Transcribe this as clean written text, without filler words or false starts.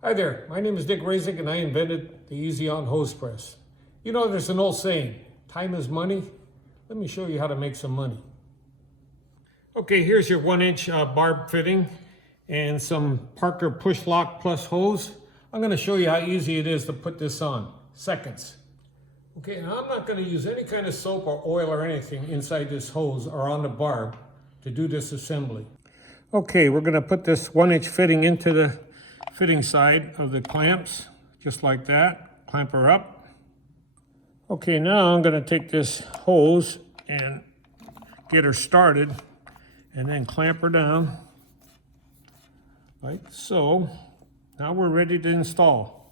Hi there, my name is Dick Razik and I invented the Easy On hose press. You know, there's an old saying, time is money. Let me show you how to make some money. Okay, here's your 1-inch barb fitting and some Parker Push Lok Plus hose. I'm going to show you how easy it is to put this on. Seconds. Okay, now I'm not going to use any kind of soap or oil or anything inside this hose or on the barb to do this assembly. Okay, we're going to put this 1-inch fitting into the fitting side of the clamps, just like that. Clamp her up. Okay, now I'm going to take this hose and get her started and then clamp her down like so. Now we're ready to install.